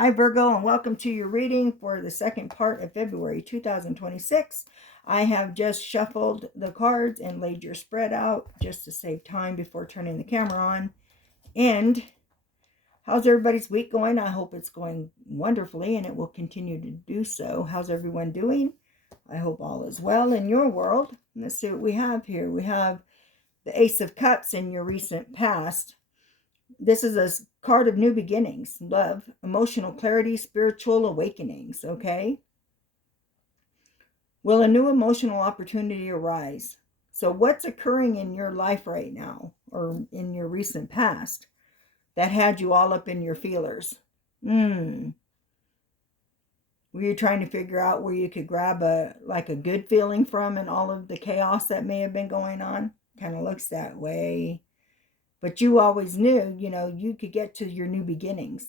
Hi, Virgo, and welcome to your reading for the second part of February 2026. I have just shuffled the cards and laid your spread out just to save time before turning the camera on. And how's everybody's week going? I hope it's going wonderfully and it will continue to do so. How's everyone doing? I hope all is well in your world. Let's see what we have here. We have the Ace of Cups in your recent past. This is a card of new beginnings, love, emotional clarity, spiritual awakenings, okay? Will a new emotional opportunity arise? So what's occurring in your life right now or in your recent past that had you all up in your feelers? Were you trying to figure out where you could grab a good feeling from in all of the chaos that may have been going on? Kind of looks that way. But you always knew, you could get to your new beginnings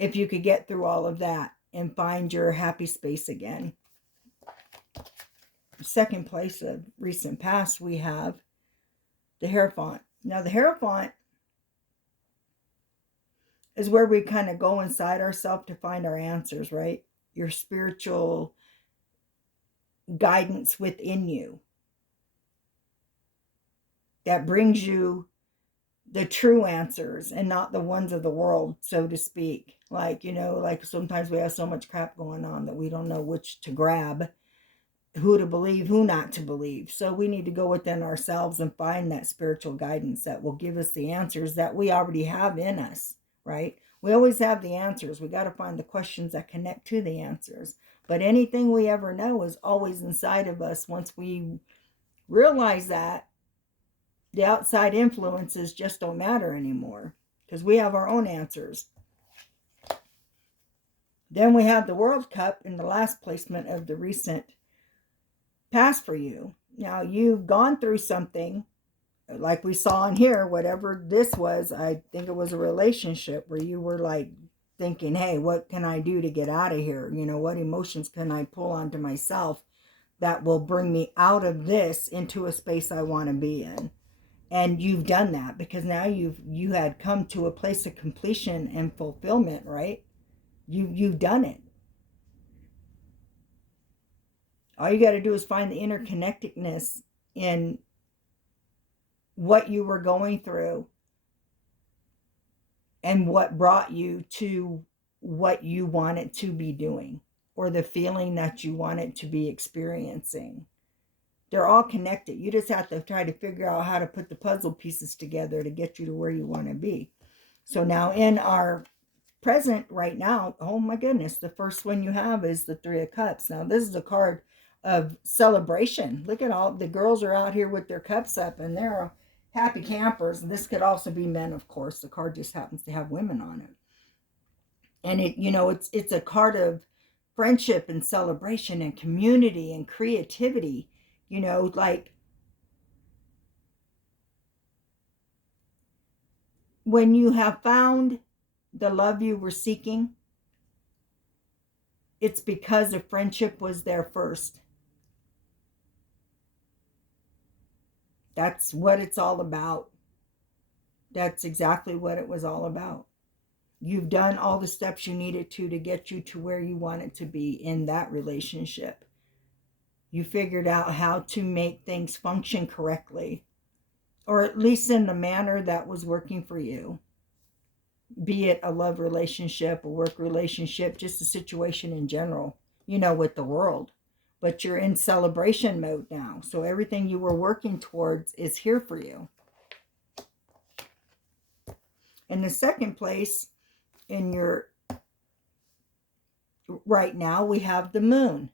if you could get through all of that and find your happy space again. Second place of recent past, we have the Hierophant. Now, the Hierophant is where we kind of go inside ourselves to find our answers, right? Your spiritual guidance within you that brings you the true answers and not the ones of the world, so to speak. Like sometimes we have so much crap going on that we don't know which to grab, who to believe, who not to believe. So we need to go within ourselves and find that spiritual guidance that will give us the answers that we already have in us, right? We always have the answers. We got to find the questions that connect to the answers. But anything we ever know is always inside of us. Once we realize that, the outside influences just don't matter anymore because we have our own answers. Then we have the World Cup in the last placement of the recent past for you. Now, you've gone through something like we saw in here, whatever this was. I think it was a relationship where you were like thinking, hey, what can I do to get out of here? What emotions can I pull onto myself that will bring me out of this into a space I want to be in? And you've done that because now you had come to a place of completion and fulfillment, right? You've done it. All you got to do is find the interconnectedness in what you were going through and what brought you to what you wanted to be doing or the feeling that you wanted to be experiencing. They're all connected. You just have to try to figure out how to put the puzzle pieces together to get you to where you want to be. So now in our present right now, oh my goodness, the first one you have is the Three of Cups. Now this is a card of celebration. Look at all the girls are out here with their cups up and they're happy campers. And this could also be men, of course. The card just happens to have women on it. And it's a card of friendship and celebration and community and creativity. Like when you have found the love you were seeking, it's because the friendship was there first. That's what it's all about. That's exactly what it was all about. You've done all the steps you needed to get you to where you wanted to be in that relationship. You figured out how to make things function correctly, or at least in the manner that was working for you. Be it a love relationship, a work relationship, just a situation in general, with the world. But you're in celebration mode now. So everything you were working towards is here for you. In the second place, in your right now, we have the Moon.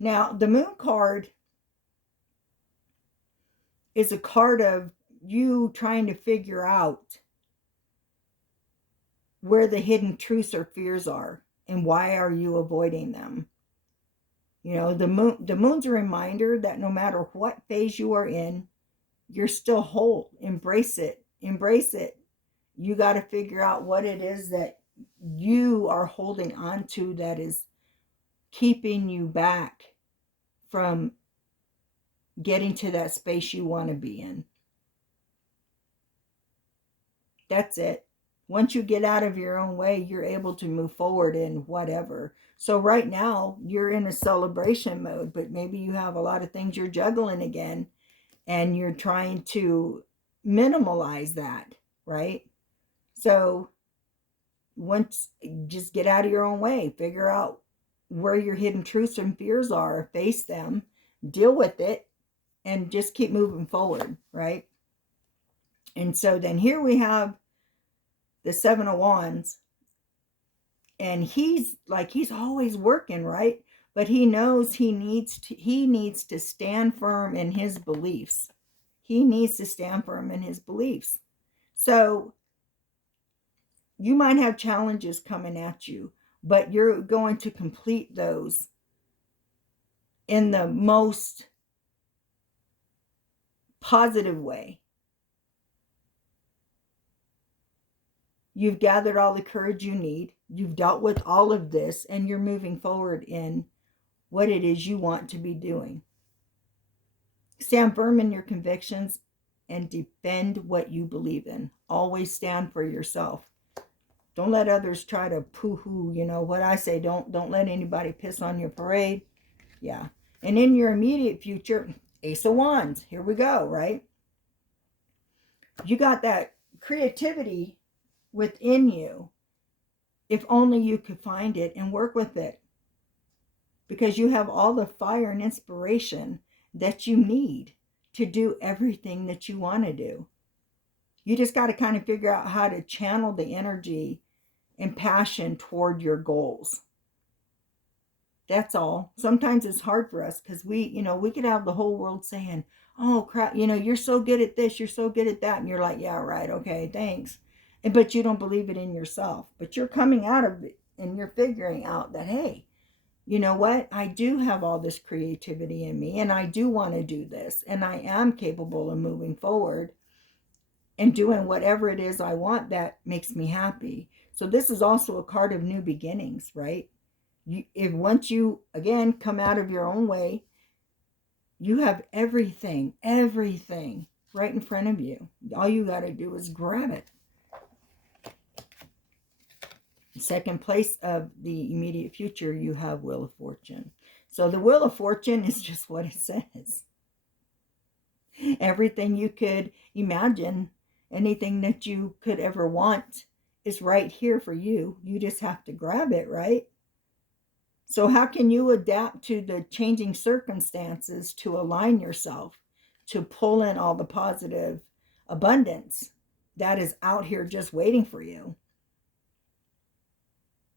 Now, the Moon card is a card of you trying to figure out where the hidden truths or fears are and why are you avoiding them. The moon's a reminder that no matter what phase you are in, you're still whole. Embrace it. You got to figure out what it is that you are holding on to that is keeping you back from getting to that space you want to be in. That's it. Once you get out of your own way, you're able to move forward in whatever. So right now, you're in a celebration mode, but maybe you have a lot of things you're juggling again, and you're trying to minimalize that, right? So once, just get out of your own way, figure out where your hidden truths and fears are, face them, deal with it, and just keep moving forward, right? And so then here we have the Seven of Wands, and he's always working, right? But he knows he needs to stand firm in his beliefs. He needs to stand firm in his beliefs. So you might have challenges coming at you, but you're going to complete those in the most positive way. You've gathered all the courage you need. You've dealt with all of this, and you're moving forward in what it is you want to be doing. Stand firm in your convictions and defend what you believe in. Always stand for yourself. Don't let others try to poo-hoo, what I say. Don't let anybody piss on your parade. Yeah. And in your immediate future, Ace of Wands. Here we go, right? You got that creativity within you. If only you could find it and work with it. Because you have all the fire and inspiration that you need to do everything that you want to do. You just got to kind of figure out how to channel the energy and passion toward your goals. That's all. Sometimes it's hard for us because we could have the whole world saying, oh crap, you're so good at this, you're so good at that. And you're like, yeah, right, okay, thanks. But you don't believe it in yourself. But you're coming out of it and you're figuring out that, hey, you know what? I do have all this creativity in me, and I do want to do this, and I am capable of moving forward and doing whatever it is I want that makes me happy. So this is also a card of new beginnings, right? If once you, again, come out of your own way, you have everything right in front of you. All you got to do is grab it. Second place of the immediate future, you have Wheel of Fortune. So the Wheel of Fortune is just what it says. Everything you could imagine, anything that you could ever want is right here for you. You just have to grab it, right? So how can you adapt to the changing circumstances to align yourself, to pull in all the positive abundance that is out here just waiting for you?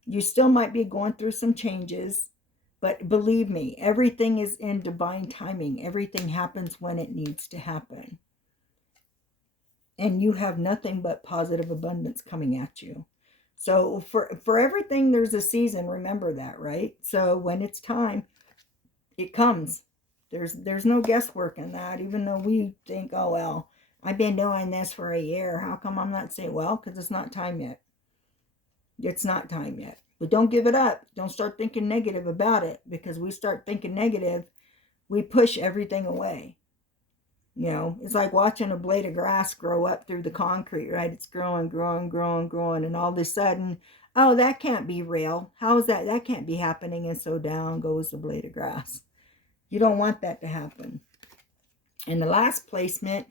You still might be going through some changes, but believe me, everything is in divine timing. Everything happens when it needs to happen. And you have nothing but positive abundance coming at you. So for everything, there's a season. Remember that, right? So when it's time, it comes. There's no guesswork in that, even though we think, oh, well, I've been doing this for a year. How come I'm not saying, well, because it's not time yet. It's not time yet. But don't give it up. Don't start thinking negative about it, because we start thinking negative, we push everything away. It's like watching a blade of grass grow up through the concrete, right? It's growing, growing, growing, growing, and all of a sudden, oh, that can't be real. How is that? That can't be happening. And so down goes the blade of grass. You don't want that to happen. And the last placement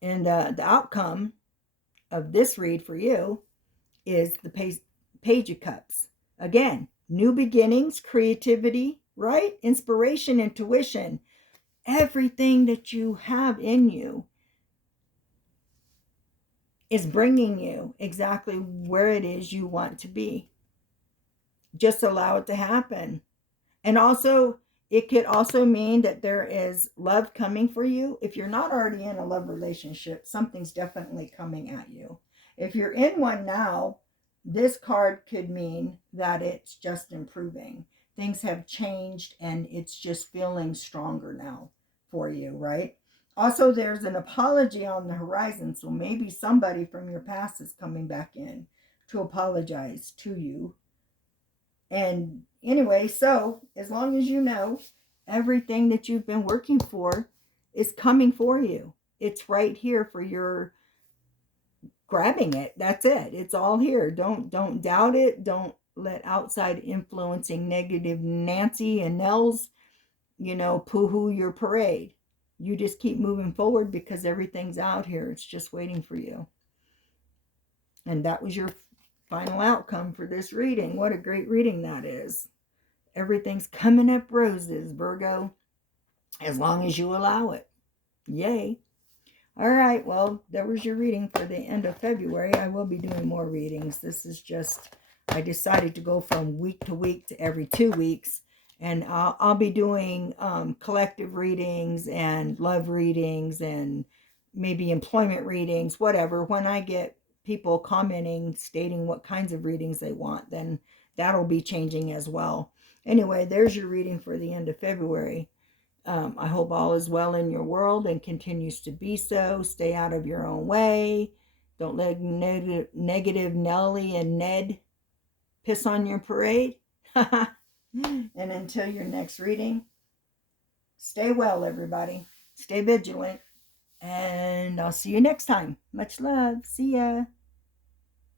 and the outcome of this read for you is the Page of Cups. Again, new beginnings, creativity, right? Inspiration, intuition. Everything that you have in you is bringing you exactly where it is you want to be. Just allow it to happen. And also, it could also mean that there is love coming for you. If you're not already in a love relationship, something's definitely coming at you. If you're in one now, this card could mean that it's just improving. Things have changed and it's just feeling stronger now for you, right? Also, there's an apology on the horizon. So maybe somebody from your past is coming back in to apologize to you. And anyway, so as long as you know everything that you've been working for is coming for you, it's right here for your grabbing it. That's it. It's all here. Don't doubt it. Don't let outside influencing negative Nancy and Nels, poo-hoo your parade. You just keep moving forward because everything's out here. It's just waiting for you. And that was your final outcome for this reading. What a great reading that is. Everything's coming up roses, Virgo, as long as you allow it. Yay. All right, well, that was your reading for the end of February. I will be doing more readings. This is just, I decided to go from week to week to every 2 weeks. And I'll be doing collective readings and love readings and maybe employment readings, whatever. When I get people commenting, stating what kinds of readings they want, then that'll be changing as well. Anyway, there's your reading for the end of February. I hope all is well in your world and continues to be so. Stay out of your own way. Don't let negative Nellie and Ned piss on your parade. And until your next reading, stay well, everybody. Stay vigilant. And I'll see you next time. Much love. See ya.